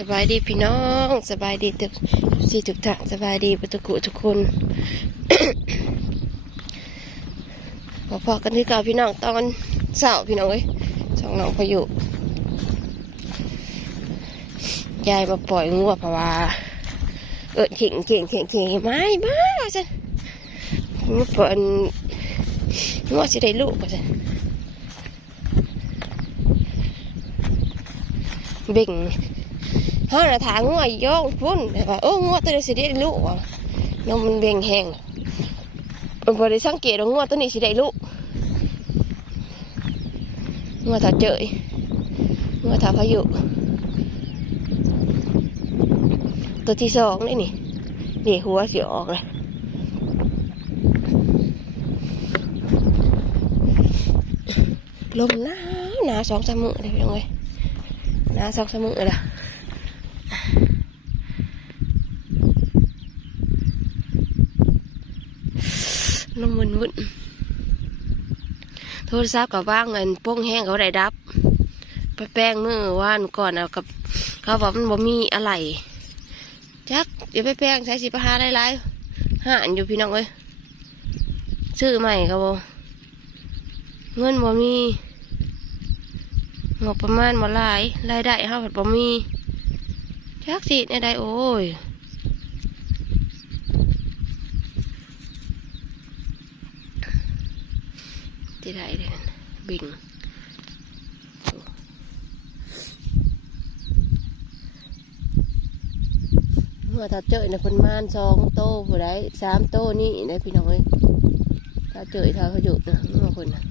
สบายดีพี่น้องสบายดีทุกท่านสบายดีทุกคน พอกันที่เก่าพี่น้องตอนเช้าพี่น้องเอ้ยช่องน้องพายุยายมาปล่อยงัวเพราะว่าเข่งไม่บ้าจ้ะมาปล่อยงัวสิได้ลูกจ้ะเบ่งห้าหน้าทางงัวย่องพุ่นแบบว่างัวตัวนี้สิได้ลูกว่ะน้องมันเบ่งแห้งบริสังเกตว่างัวตัวนี้สิได้ลูกงัวถาเจยงัวถาพายุตัวที่สองนี่หัวสิออกเลยลมหนาว2-3 มื้อเลยพี่น้องเอ้ยหนาว2-3 มื้อเลยลมวุ่นโทรศัพท์กับว่างเงินโป้งแห้งเขาได้ดับไปแป้งมือว่านก่อนเอากับเขาบอกมันบ่มีอะไรจักเดี๋ยวไปแป้งใช้สิบหาหลายๆห่านอยู่พี่น้องเอ้ยซื้อใหม่เขาบอกเงินบ่มีงบประมาณบ่หลายรายได้เขาบ่มีจักสิเนี่ยได้โอ้ยที่ได้เลยบิ่งเมื่อถ้าเจอในคนม่าน2 โตผู้ใด3 โตนี่ได้พี่น้องเอ้ยถ้าเจอถ้าเขาหยุดนะเมื่อคนนะ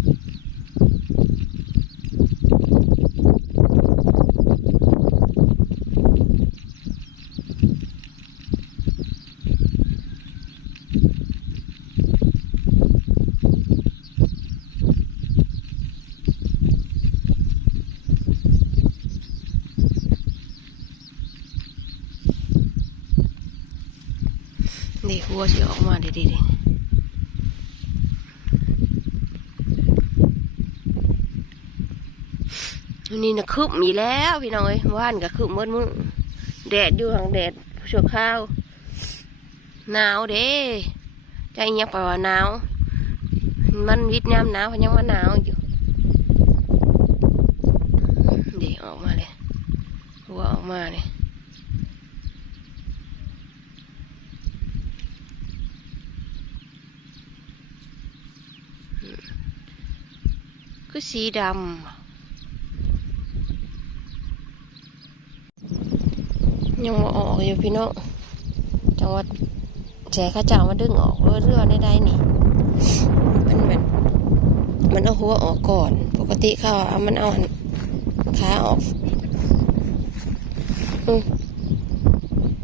นี่หัวสิออกมาดีนี่นะคืบมีแล้วพี่น้องเอ้ยว่านกับคืบมืดมือแดดอยู่ห่างแดดชั่วข้าวหนาวเด้ใจยังไปว่าหนาวมันวิทยามหนาวยังว่าหนาวอยู่เดี๋ยวออกมาเลยหัวออกมาเลยคือสีดำยังมาออกอยู่พี่น้องจังหวัดแฉข้าเจ้ามาดึงออกเรื่อยๆได้นี่มันเอาหัวออกก่อนปกติเขาเอามันเอาขาออก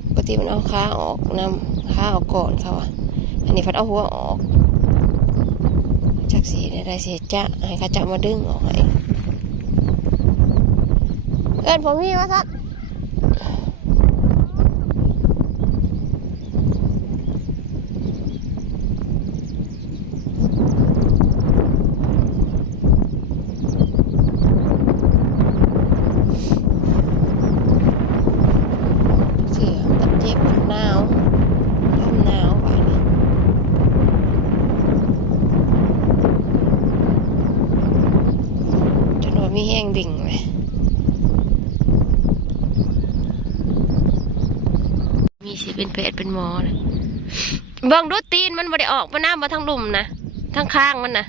ปกติมันเอาขาออกนำขาออกก่อนเขาอันนี้พัดเอาหัวออกจากสีได้เสียจ้าให้ข้าเจ้ามาดึงออกให้ผมมีวะทัดมีแห้งดิ่งไหมมีสิเป็นแพทย์เป็นหมอเลยเบิ่งดูตีนมันไม่ได้ออกมาหน้ามาทั้งลุ่มนะทั้งข้างมันนะ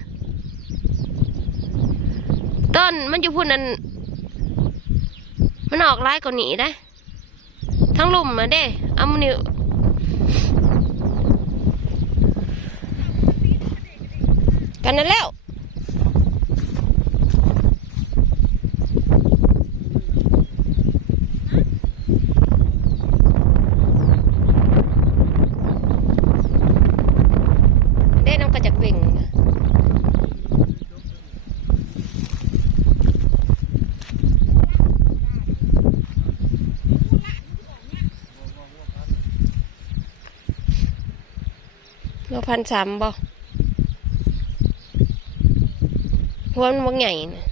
ต้นมันอยู่พุ่นนั่นมันออกร้ายกว่านี้ได้ทั้งลุ่มมาเด้เอามันนี่กันนั่นแล้วเรา1,300บ่หัวมันบางใหญ่นะ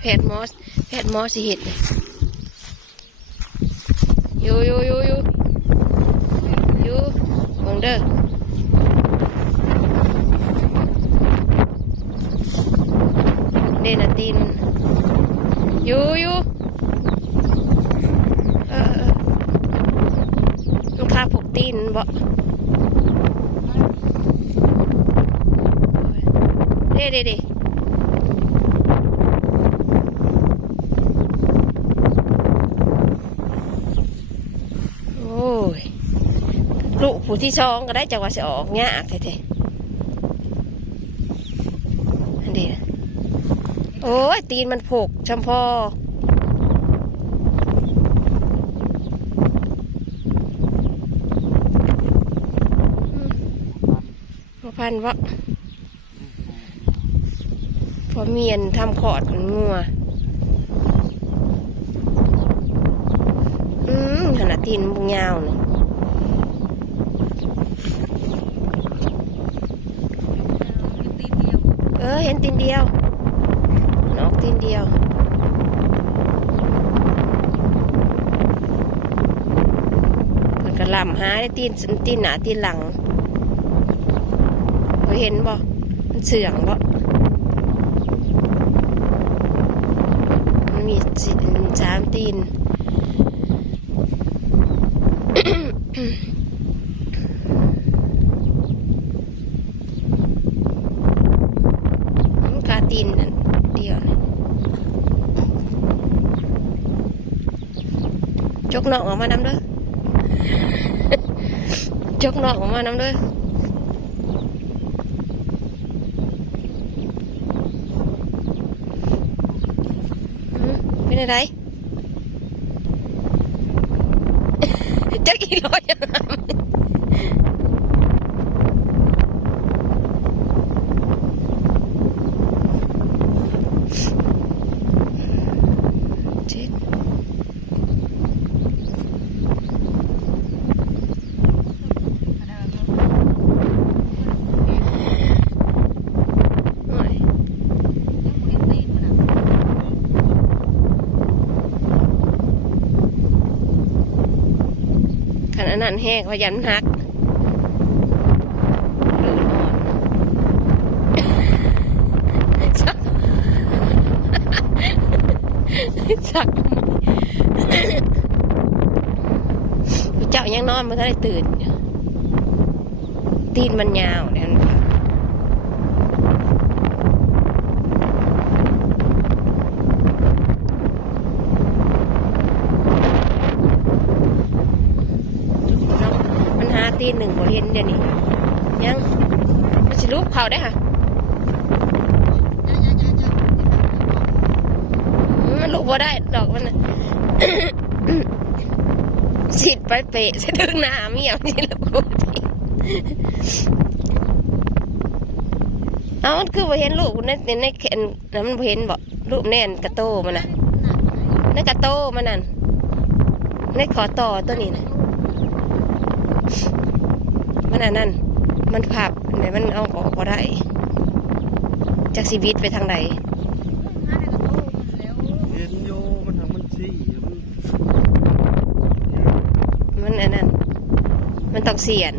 แพทย์หมอสิเห็ดอยู่บังเด้อเดนตีนอยู่มันคาพกตีนบ่เด้โอ้ยลูกผู้ที่สองก็ได้จังหวะจะออกยากแท้ๆอันเดียโอ้ยตีนมันผกชมพอพันวะพอเมียนทำขอดงัวขนาดตีนบุงยาวเนี่ยเห็นตีนเดียวนอกตีนเดียวมันกระลำหาได้ตีนหนาตีนหลังเห็นบ่มันเสื่องบ่มันมี3 ตีนมันกาตีนนั่นเดียวนะจกนอกออกมานำเด้อจกนอกออกมานำเด้อเป็นอะไรจะกี่ร้อยขนาดนั้นแห้งพยันหักสักเจ้ายังนอนไม่ได้ตื่นตีนมันยาวเนี่ยตีนหนึ่งบ่เห็นเดี๋ยวนี้ยังมันสิรูปเขาได้ค่ะมันลูกบ่ได้ดอกมันสิดไปเปะใส่ถึงหน้ามีอย่างนี้ลูกเอามันคือบ่เห็นลูกในแขนแล้วมันบ่เห็นบ่ลูกแน่นกระโตมันน่ะในกระโตมันนั่นในขอต่อตัวนี้นะมันอันนั้นมันผับไหนมันเอาออกก็ได้จากชีวิตไปทางไหนเห็นโยมันทางมันซี่มันอันนั้นมันต้องเสี่ยน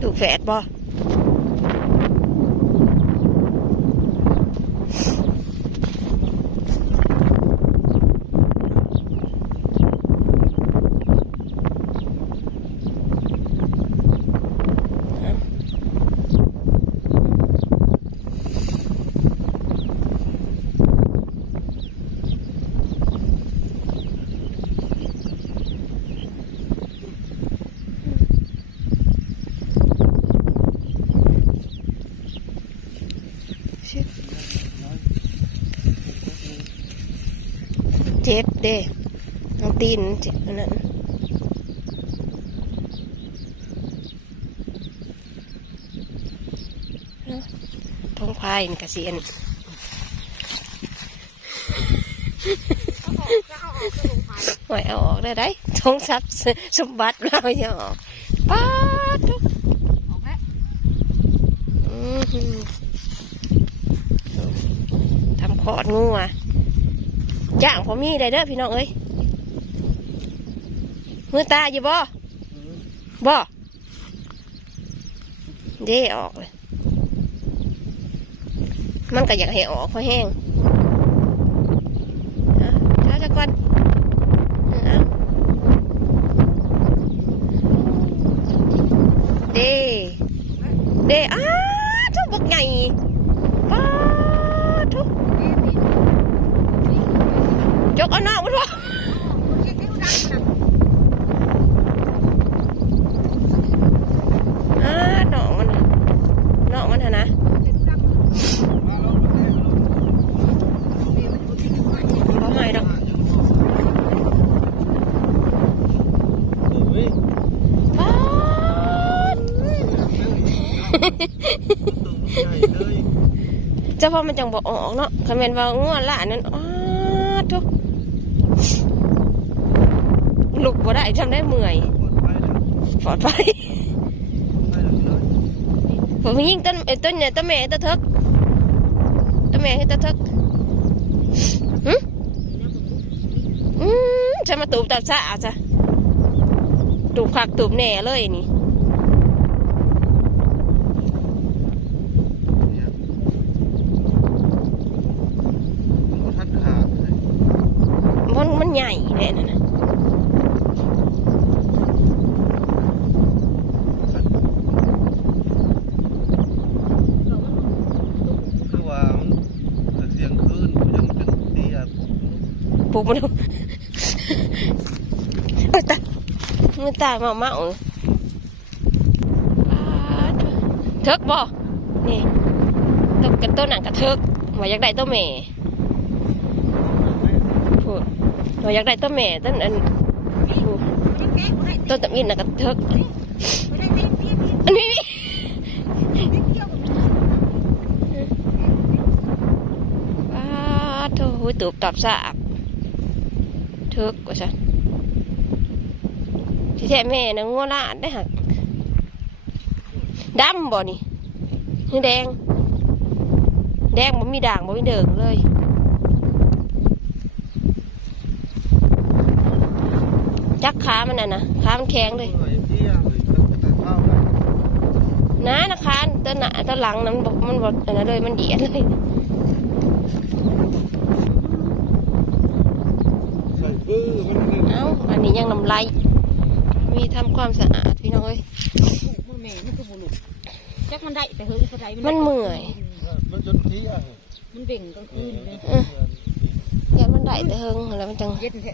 ถูกแฝดบ่เจ็บเด้ต้องตีนเจ็บนั่นท้องพายกระเสียนหอยเอาออกได้ท้องซับสมบัติเราจะออก ป้าดทุก ออกแล้ว ทำขอดงูอ่ะย่างพอมีได้เด้อพี่น้องเอ้ยมือตาอยู่บ่เด้ออกเลยมันก็อยากให้ออกเพราะแห้งช้าจะก่อนเด้อ้าทุกบักใหญ่ป้าทุกจกเอาหน้ามันวะหนองมันเถอะนะเขาหายดอกป้าเจ้าพ่อมันจังบอกออกเนาะคำเป็นว่าง่วงละนั่นทุกลุกบ่ได้ทำได้เมื่อยปลอดภัยผมยิ่งต้นเนี่ยต้นแม่ต้นเทิกต้นแม่ให้ต้นเทิกจะมาตูบตับซะจ้ะตูบขักตูบแหน่เลยนี่มันใหญ่เลยนะปลูกมันดูตามือตาเมาเทิกบ่นี่ต้นกันต้นหนังกระเทิกว่าอยากได้ต้นแม่พูดว่าอยากได้ต้นแม่ต้นอันต้นตะมินหนังกระเทิกอันนี้โถ่ตูบตับสาบเทิกกว่าฉันที่แท้แม่นะงัวละได้หักดำบ่นี่นี่แดงบ่มีด่างบ่มีเดิงเลยจักขามันนะขามันแข็งเลยนะขาต้นหลังนั้นมันบดอันนั้นเลยมันเหยียดเลยเอ้าอันนี้ยังน้ำลายมีทำความสะอาดพี่น้องเอ้ยมือแม่มันคือบุรุษจักมันได้แต่เฮ้ยเขาได้มันเมื่อยมันจนเที่ยงมันเบ่งกลางคืนเลยยานมันได้แต่เฮงแล้วมันจังเย็นแท้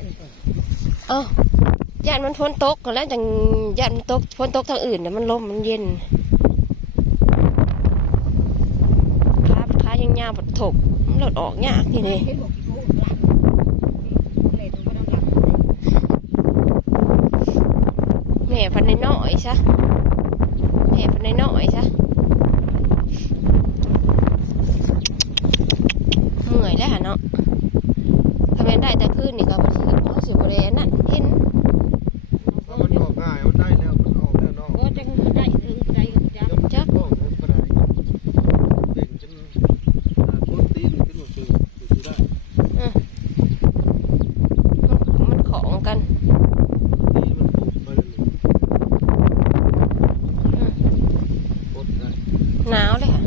ยานมันฝนตกแล้วจังยานมันตกฝนตกทางอื่นแต่มันลมมันเย็นขายังยาวถกมันหลุดออกยากทีนี้แม่พันในน้อยซะเมื่อยแล้วฮะเนาะทำไมได้แต่คืนนี่ก็มันสิบริเวณนั่นเห็นมันออกง่ายมันได้แล้วมันออกแล้วน้องก็จังได้ได้จักเก่งจนต้นตีนขึ้นมาคือได้มันของกันหนาวเลยค่ะ